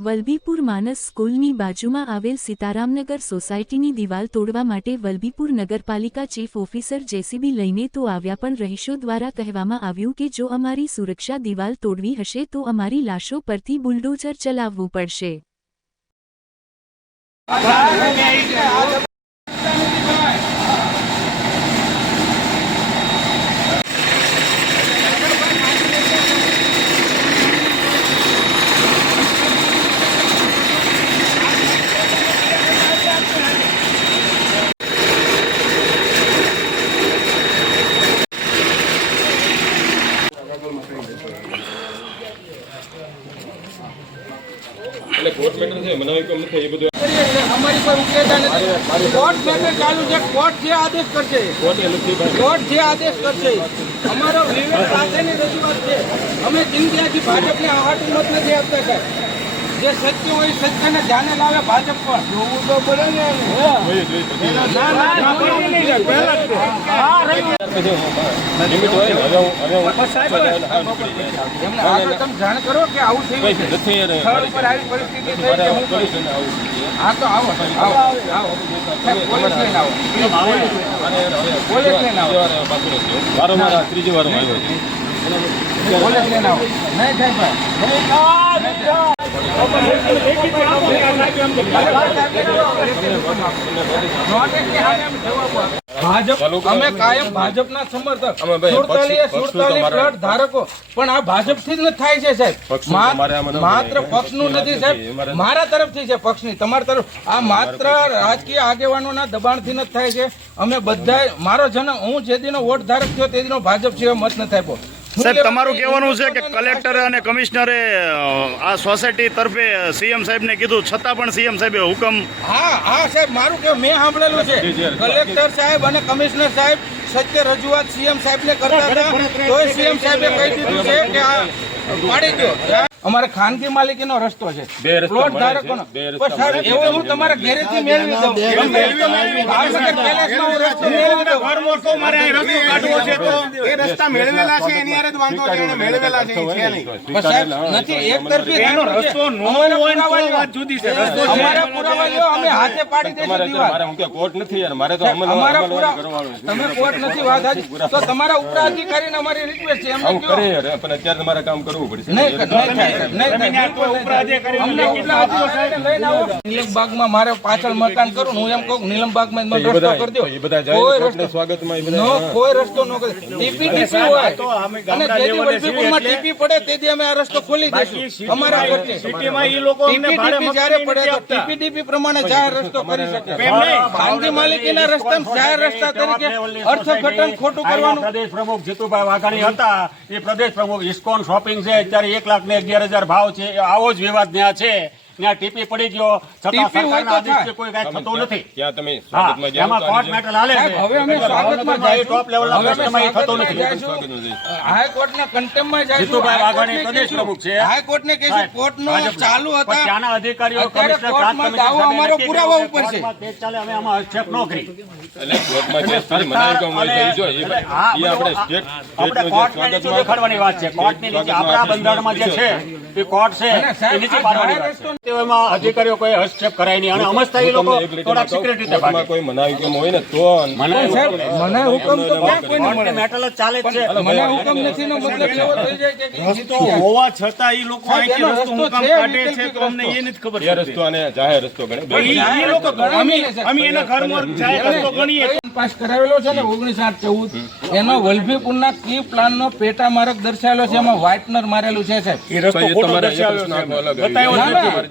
વલભીપુર માનસ સ્કૂલની બાજુમાં આવેલ સીતારામનગર સોસાયટીની દિવાલ તોડવા માટે વલભીપુર નગરપાલિકા ચીફ ઓફિસર જેસીબી લઈને તો આવ્યા પણ રહીશો દ્વારા કહેવામાં આવ્યું કે જો અમારી સુરક્ષા દિવાલ તોડવી હશે તો અમારી લાશો પરથી બુલડોઝર ચલાવવું પડશે. એટલે કોર્ટ મેટર છે મનાવી કેમ નથી એ બધું અમારી પર ઉકેલતા નથી. કોર્ટ મેટર ચાલુ છે કોર્ટ જે આદેશ કરશે. કોર્ટે જે આદેશ કરશે અમારો વિવેક સાથેની રજૂઆત છે. અમે જિંદગીથી ભાજપને આહાટ મત નથી આપતા સાહેબ. જે સત્ય હોય સત્યને ધ્યાને લાવે ભાજપ પણ જોવું તો પડે ને. જાણ કરો કે આવું થયું હું તો આવો આવો. આવો. પોલીસ લઈને આવો. પોલીસ લઈને આવો. ત્રીજી વાર આવ્યો ભાજપ અમે કાયમ ભાજપના સમર્થક. સુડતાલીસ સુડતાલીસ તમારે- ધારકો. પણ આ ભાજપથી જ થાય છે સાહેબ. માત્ર. પક્ષનું નથી સાહેબ. મારા તરફથી છે પક્ષની. તમારા તરફ આ માત્ર રાજકીય આગેવાનોના દબાણથી જ થાય છે. અમે બધા મારો જન્મ હું જે દિનો વોટ ધારક થયો તે દિનો ભાજપ સિવાય મત નથી આપ્યો. સાહેબ તમારું કહેવાનું છે કે કલેક્ટરે અને કમિશનરે આ સોસાયટી તરફે સીએમ સાહેબને કીધું છતાં પણ સીએમ સાહેબે હુકમ હા હા સાહેબ મારું કે મેં સાંભળેલું છે. કલેક્ટર સાહેબ અને કમિશનર સાહેબ સત્ય રજૂઆત સીએમ સાહેબને કરતા હતા. તોય સીએમ સાહેબે કહી દીધું છે કે આ પાડી દો અમારે ખાનગી માલિકીનો રસ્તો છે. પ્લોટ ધારકોનો. પણ સાહેબ મળે હું તમારા ઘરેથી મેળવી દઉં. ભાવનગર પેલેસમાં હું રસ્તો મેળવી દઉં. એ રસ્તા મેળવેલા છે એની હારે વાંધો છે એને મેળવેલા છે છે નહીં. પણ સાહેબ નથી એક તરફી એનો રસ્તો અમારા પુરાવા લ્યો અમે હાથે પાડી દઈશું દીવાલ. મારે હું કે કોર્ટ નથી યાર મારે તો અમલ અમારા પૂરા તમે કોર્ટ નથી વાત હાજી તો તમારા ઉપરાધિકારીને અમારી રિક્વેસ્ટ છે એમને કહો કરે પણ અત્યારે તમારે કામ કરવું પડશે નહીં નીલમબાગમાં મારે પાછળ મકાન કરું હું એમ કહું નીલમબાગમાં રસ્તો કરી દો. એ બધા જાય કોઈ રસ્તો સ્વાગતમાં એ નો બધા કોઈ રસ્તો નો કરે. ટીપીટીપી હોય. અને જેથી વલભીપુરમાં ટીપી પડે તેથી અમે આ રસ્તો ખોલી દઈશું. અમારા ખર્ચે. ટીપીટીપી જ્યારે પડે તો ટીપીટીપી પ્રમાણે જાહેર રસ્તો કરી શકે. ખાનગી માલિકીના રસ્તા જાહેર રસ્તા તરીકે અર્થઘટન ખોટું કરવાનું. પ્રદેશ પ્રમુખ જીતુભાઈ વાઘાણી હતા. એ પ્રદેશ પ્રમુખ ઇસ્કોન શોપિંગ છે. અત્યારે એક લાખ ને અગિયાર હજાર ભાવ છે આવો જ વિવાદ ત્યાં છે. ત્યાં ટીપી પડી ગયો છતાં સરકારના આદેશથી. કોઈ કાંઈ થતું નથી ત્યાં તમે સ્વાગતમાં ગયા એમાં કોર્ટ મેટર હાલે છે હવે અમે સ્વાગતમાં ભાવનગરમાં ટોપ લેવલના પ્રશ્નમાં એ થતું નથી. હાઈકોર્ટના કન્ટેમ્પમાં જઈશું. જીતુભાઈ વાઘાણી પ્રદેશ પ્રમુખ છે. હાઈકોર્ટને કહીશું. છે કોર્ટનો. ચાલુ પણ હતા. ત્યાંના અધિકારીઓ કમિશનર પ્રાંત દાવો કમિશનર અમારો પુરાવા ઉપર છે. કેસ ચાલે અમે આમાં હસ્તક્ષેપ ન કરી એટલે કોર્ટમાં જે સ્થિતિ મનાવી કેમ હોય તો જો, એ આપણે સ્ટેટ આપણે કોર્ટને નીચે દેખાડવાની વાત છે કોર્ટની નીચે આપણા બંધારણમાં જે છે એ કોર્ટ છે એ નીચે પાડવાની વાત છે તેઓમાં અધિકારીઓ કોઈ હસ્તક્ષેપ કરાય નહીં. અને અમસ્તા એ લોકો તમને એક લીટીમાં થોડાક કહું, સિક્રેટ રીતે ભાગે કોઈ મનાવી કેમ હોય ને તો મનાય સાહેબ, મને હુકમ તો ક્યાં કોઈને મળે? મેટલ જ ચાલે છે. મને હુકમ નથી નો મતલબ એવો થઈ જાય કે કે હોવા છતાં એ લોકો સાહેબ, એનો રસ્તો છે, વૈકલ્પિક રસ્તો. નથી ખબર એ રસ્તો અને જાહેર રસ્તો ગણે. બે જાહેર રસ્તો. ગણાવી લે છે. અમે એના ઘરમાં જાહેર રસ્તો ગણીએ. પાસ કરાવેલો છે ને ઓગણીસ આઠ ચૌદ? એનો વલભીપુરના કી પ્લાનનો પેટા માર્ગ દર્શાવેલો છે એમાં વ્હાઇટનર મારેલું છે સાહેબ. એ રસ્તો ખોટો તમારે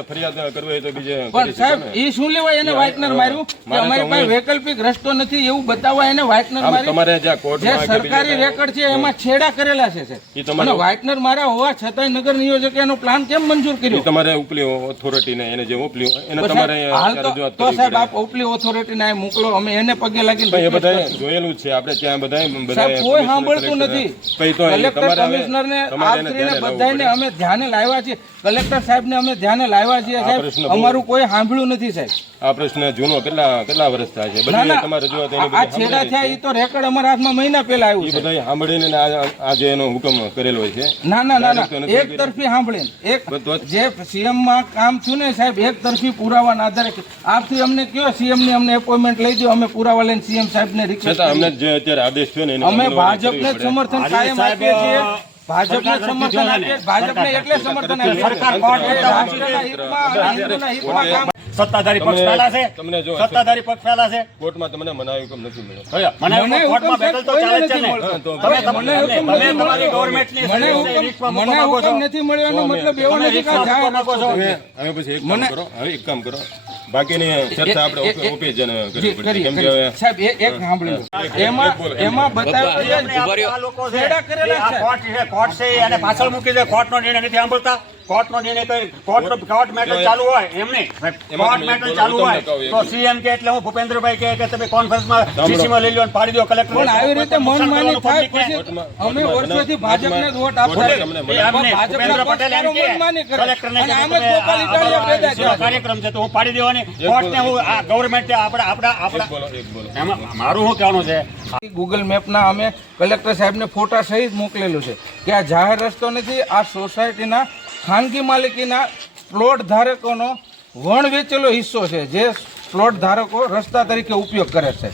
એ ફરિયાદ કરવી તો બીજે પણ સાહેબ એ શું લેવાય એને વ્હાઇટનર માર્યું? કે અમારી પાસે વૈકલ્પિક રસ્તો નથી એવું બતાવવા એને વ્હાઇટનર માર્યું? તમારે જે કોર્ટમાં સરકારી રેકર્ડ છે એમાં છેડા કરેલા છે સાહેબ. તમારે- વ્હાઇટનર માર્યા હોવા છતાંય નગર નિયોજકે એનો પ્લાન કેમ મંજૂર કર્યો? તમારે ઉપલી ઓથોરિટી ને એને જે ઉપલી એને તમારે રજૂઆત તો સાહેબ આપ ઉપલી ઓથોરિટી ને મોકલો અમે એને પગે લાગી એ request જોયેલું છે આપણે ત્યાં બધાએ બધાએ કોઈ સાંભળતું નથી. કલેક્ટર તમારે હવે- કમિશનર ને તમારે એને આપશ્રીને બધાને અમે ધ્યાને લાવ્યા છે કલેક્ટર સાહેબને અમે ધ્યાને લાવ્યા છીએ સાહેબ. અમારું કોઈ સાંભળ્યું નથી સાહેબ. આ પ્રશ્ન જૂનો કેટલા કેટલા વર્ષ થાય છે? બધી ના તમારી આ છેડા થયા એ તો રેકર્ડ અમારા હાથમાં મહિના પહેલા આવ્યું છે. બધા સાંભળીને આજે એનો હુકમ કરેલો છે. ના ના ના ના. Direct તો નથી એક તરફી સાંભળીને. એક જે સીએમમાં કામ થયું ને સાહેબ એક તરફી પુરાવાના આધારે આપથી અમને કયો સીએમની અમને એપોઇન્ટમેન્ટ લઈ દો અમે પુરાવા લઈને સીએમ સાહેબ ને રિક્વેસ્ટ અમને જે અત્યારે આદેશ થયો ને અમે ભાજપ પડે. સમર્થન કાયમ આપીએ છીએ. ભાજપને સમર્થન આપીએ ભાજપને એટલે સમર્થન આપીએ. સરકાર રાષ્ટ્રના હિતમાં અને હિન્દુના હિતમાં કામ સત્તાધારી પક્ષ તમને- પહેલા છે. તમને જો સત્તાધારી પક્ષ પહેલા છે. કોર્ટમાં તમને મનાવી હુકમ નથી મળ્યો? મને મને કોર્ટમાં બેટલ તો ચાલે છે ને? તમે તમને તમે તમારી ગવર્નમેન્ટની મને હુકમ મને મૂકવા માંગો છો. હુકમ નથી મળ્યો એનો મતલબ એવો નથી કે જાહેર માંગો છો. હવે હવે પછી એક કામ કરો હવે એક કામ કરો. બાકીની ચર્ચા આપણે કરવી પડશે. કેમ કે સાહેબ એક એમાં એમાં બતાવ્યું છે લોકો છે, છે. કોર્ટ છે, કોર્ટ છે, એને પાછળ મૂકી દે, કોર્ટનો નિર્ણય નથી સાંભળતા. કોર્ટનો નિર્ણય કરી કોર્ટ- કોર્ટ મેટર ચાલુ હોય, એમ કોર્ટ મેટર ચાલુ હોય, તો સીએમ કે એટલે હું ભૂપેન્દ્રભાઈ કહે કે તમે કોન્ફરન્સમાં સીસીમાં લઈ લો અને પાડી દો કલેક્ટર પણ આવી રીતે મનમાની થાય પછી અમે વર્ષોથી ભાજપને જ વોટ આપતા કાર્યક્રમ છે તો હું પાડી દેવાની કોર્ટને હું આ ગવર્મેન્ટ આપણા આપણા આપણા એમાં મારું શું કહેવાનું છે ગૂગલ મેપના અમે કલેક્ટર સાહેબને ફોટા સહિત મોકલેલું છે કે આ જાહેર રસ્તો નથી આ સોસાયટીના ખાનગી માલિકીના પ્લોટ ધારકોનો વણ વેચેલો હિસ્સો છે જે પ્લોટ ધારકો રસ્તા તરીકે ઉપયોગ કરે છે.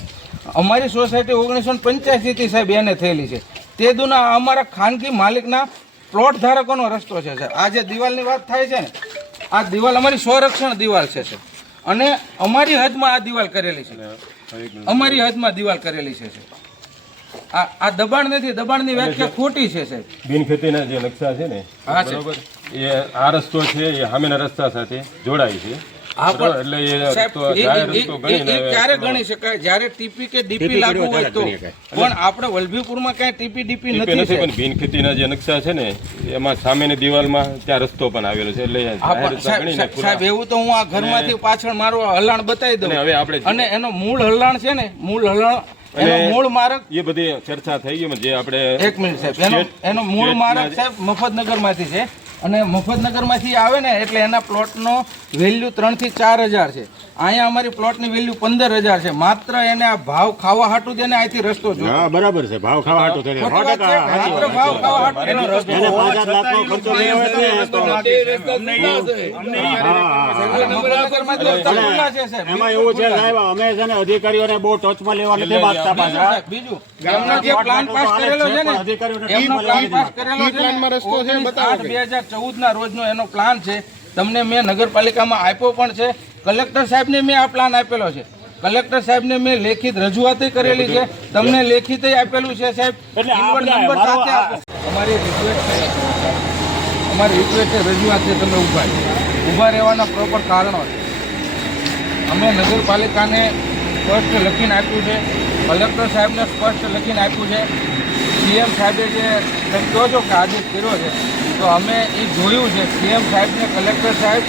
અમારી સોસાયટી ઓગણીસો પંચ્યાસીથી સાહેબ એને થયેલી છે. તે દુના અમારા ખાનગી માલિકના પ્લોટ ધારકોનો રસ્તો છે સાહેબ. આ જે દિવાલની વાત થાય છે ને આ દિવાલ અમારી સંરક્ષણ દિવાલ છે સાહેબ. અને અમારી હદમાં આ દિવાલ કરેલી છે. અમારી હદમાં દિવાલ કરેલી છે આ આ દબાણ નથી દબાણની વ્યાખ્યા ખોટી છે સાહેબ. બિનખેતીના જે નકશા છે ને બરોબર એ આ રસ્તો છે એ સામેના રસ્તા સાથે જોડાય છે. હા, પણ બરોબર? એટલે એ સાહેબ, રસ્તો એ- જાહેર એ- રસ્તો એ- ગણીને એ ક્યારે ગણી શકાય? જ્યારે ટીપી કે ડીપી લાગુ હોય તો. પણ આપણે વલભીપુરમાં ક્યાંય ટીપી ટીપી નથી નથી સાહેબ. પણ બિનખેતીના જે નકશા છે ને એમાં સામેની દિવાલમાં ત્યાં રસ્તો પણ આવેલો છે એટલે હા, જાહેર પણ રસ્તા સાહેબ ગણીને સાહેબ- સાહેબ પૂરા એવું તો હું આ ઘરમાંથી પાછળ મારો હલાણ બતાવી દઉં. હવે આપણે અને એનો મૂળ હલાણ છે ને મૂળ હલાણ એનો મૂળ માર્ગ એ બધી ચર્ચા થઈ ગઈ જે આપણે એક મિનિટ સાહેબ એનો એનો મૂળ માર્ગ સાહેબ મફતનગરમાંથી છે. અને મફતનગરમાંથી આવે ને એટલે એના પ્લોટનો વેલ્યુ ત્રણથી ચાર હજાર છે. અહીંયા અમારી પ્લોટની વેલ્યુ પંદર હજાર છે. માત્ર એને આ ભાવ ખાવા હાટું જ એને અહીંથી રસ્તો જો હા બરાબર છે. ભાવ ખાવા હાટું છે. માત્ર ભાવ ખાવા હાટું એનો રસ્તો એને પાંચ આઠ લાખનો ખર્ચો થયો હોય ને તો મફતનગરમાંથી રસ્તા ખુલ્લા છે. સાહેબ એમાં એવું છે સાહેબ અમે છે ને અધિકારીઓને બહુ ટચમાં લેવા નથી માંગતા પાછા. બીજું. એમનો જે પ્લાન પાસ કરેલો છે ને એમનો પ્લાન પાસ કરેલો છે ને હજાર ચૌદ ના રોજનો એનો પ્લાન છે. તમને મેં નગરપાલિકામાં આપ્યો પણ છે. કલેક્ટર સાહેબને મેં આ પ્લાન આપેલો છે. કલેક્ટર સાહેબને મેં લેખિત રજૂઆત કરેલી છે. તમને લેખિત આપેલું છે સાહેબ. અમારી રિક્વેસ્ટ છે. અમારી રિક્વેસ્ટ છે રજૂઆત છે તમે ઊભા. ઊભા રહેવાના પ્રોપર કારણો છે. અમે નગરપાલિકાને સ્પષ્ટ લખીને આપ્યું છે. કલેક્ટર સાહેબને સ્પષ્ટ લખીને આપ્યું છે. સીએમ સાહેબે જે કહો છો કે આદેશ કર્યો છે, તો અમે એ જોયું છે. સીએમ સાહેબને કલેક્ટર સાહેબ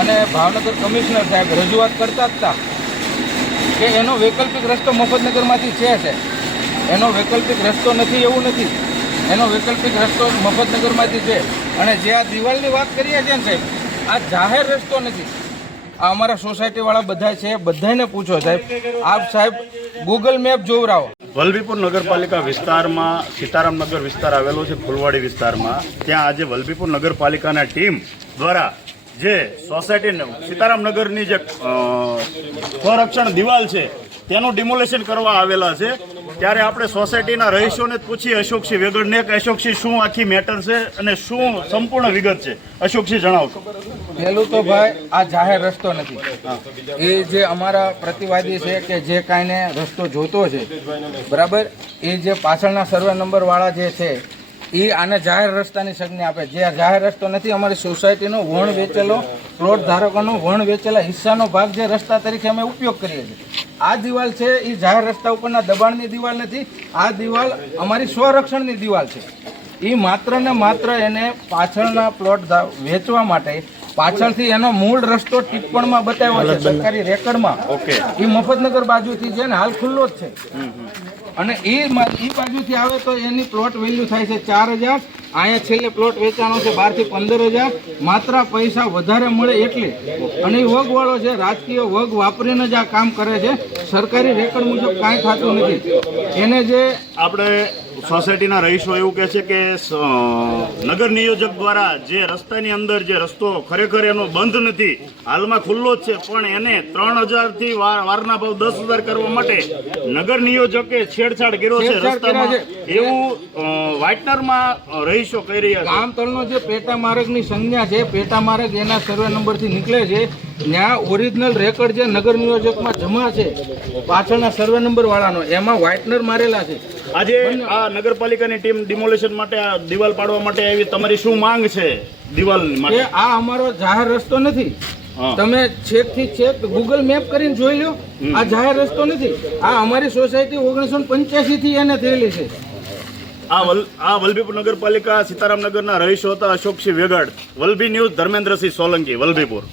અને ભાવનગર કમિશનર સાહેબ રજૂઆત કરતા હતા કે એનો વૈકલ્પિક રસ્તો મફતનગરમાંથી છે છે. એનો વૈકલ્પિક રસ્તો નથી, એવું નથી. એનો વૈકલ્પિક રસ્તો મફતનગરમાંથી છે. અને જે આ દિવાલની વાત કરીએ છીએ ને સાહેબ, આ જાહેર રસ્તો નથી. આ અમારા સોસાયટીવાળા બધા છે બધાને પૂછો સાહેબ. આપ સાહેબ ગૂગલ મેપ જોવરાવો. વલભીપુર નગરપાલિકા વિસ્તારમાં સીતારામનગર વિસ્તાર આવેલો છે, ફૂલવાડી વિસ્તારમાં. ત્યાં આજે વલભીપુર નગરપાલિકાના ટીમ દ્વારા જે સોસાયટી સીતારામનગરની જે સંરક્ષણ દિવાલ છે તેનું ડિમોલેશન કરવા આવેલા છે. ત્યારે આપણે સોસાયટીના રહીશોને પૂછીએ, અશોકસિંહ વેગડને કે અશોકસિંહ શું આખી મેટર છે અને શું સંપૂર્ણ વિગત છે? અશોકસિંહ, જણાવશો. પહેલું તો ભાઈ, આ જાહેર રસ્તો નથી. એ જે અમારા પ્રતિવાદી છે કે જે કાંઈને રસ્તો જોતો છે, બરાબર? એ જે પાછળના સર્વે નંબરવાળા જે છે એ આને જાહેર રસ્તાની સંજ્ઞા આપે. જે આ જાહેર રસ્તો નથી, અમારી સોસાયટીનો વણ વેચેલો પ્લોટ ધારકોનો વણ વેચેલા હિસ્સાનો ભાગ જે રસ્તા તરીકે અમે ઉપયોગ કરીએ છીએ. આ દિવાલ છે એ જાહેર રસ્તા ઉપરના દબાણની દિવાલ નથી આ દિવાલ અમારી સ્વરક્ષણની દિવાલ છે. એ માત્ર ને માત્ર એને પાછળના પ્લોટ વેચવા માટે પાછળથી એનો મૂળ રસ્તો ટિપ્પણમાં બતાવ્યો છે સરકારી રેકર્ડમાં. એ મફતનગર બાજુથી છે ને હાલ ખુલ્લો જ છે. અને એ એ બાજુથી આવે તો એની પ્લોટ વેલ્યુ થાય છે ચાર હજાર. અહીંયા છેલ્લે પ્લોટ વેચાણો છે બારથી પંદર હજાર. માત્ર પૈસા વધારે મળે એટલે. અને એ વગવાળો છે, રાજકીય વગ વાપરીને જ આ કામ કરે છે. સરકારી રેકર્ડ મુજબ કાંઈ થતું નથી. એને જે આપણે સોસાયટીના રહીશો એવું કહે છે કે નગર નિયોજક દ્વારા જે રસ્તાની અંદર જે રસ્તો ખરેખર એનો બંધ નથી હાલમાં ખુલ્લો જ છે પણ એને ત્રણ હજારથી વાર- વારના ભાવ દસ હજાર કરવા માટે નગર નિયોજકે છેડછાડ કર્યો છે રસ્તામાં. એવું વાઇટનરમાં રહીશો કહી રહ્યા છે. ગામ તળનો જે પેટા માર્ગની સંજ્ઞા છે પેટા માર્ગ એના સર્વે નંબરથી નીકળે છે. ત્યાં ઓરિજિનલ રેકર્ડ જે નગર નિયોજકમાં જમા છે પાછળના સર્વે નંબર વાળાનો એમાં વ્હાઇટનર મારેલા છે. આજે આ નગરપાલિકાની ટીમ ડિમોલેશન માટે આ દિવાલ પાડવા માટે આવી. તમારી શું માંગ છે દિવાલ માટે? આ અમારો જાહેર રસ્તો નથી. તમે છેકથી છેક ગૂગલ મેપ કરીને જોઈ લો આ જાહેર રસ્તો નથી. આ અમારી સોસાયટી ઓગણીસો પંચ્યાસી થી એને થયેલી છે. આ વલ આ વલભીપુર નગરપાલિકા સીતારામનગરના રહીશો હતા અશોકસિંહ વેગડ. વલભી ન્યૂઝ ધર્મેન્દ્રસિંહ સોલંકી વલભીપુર.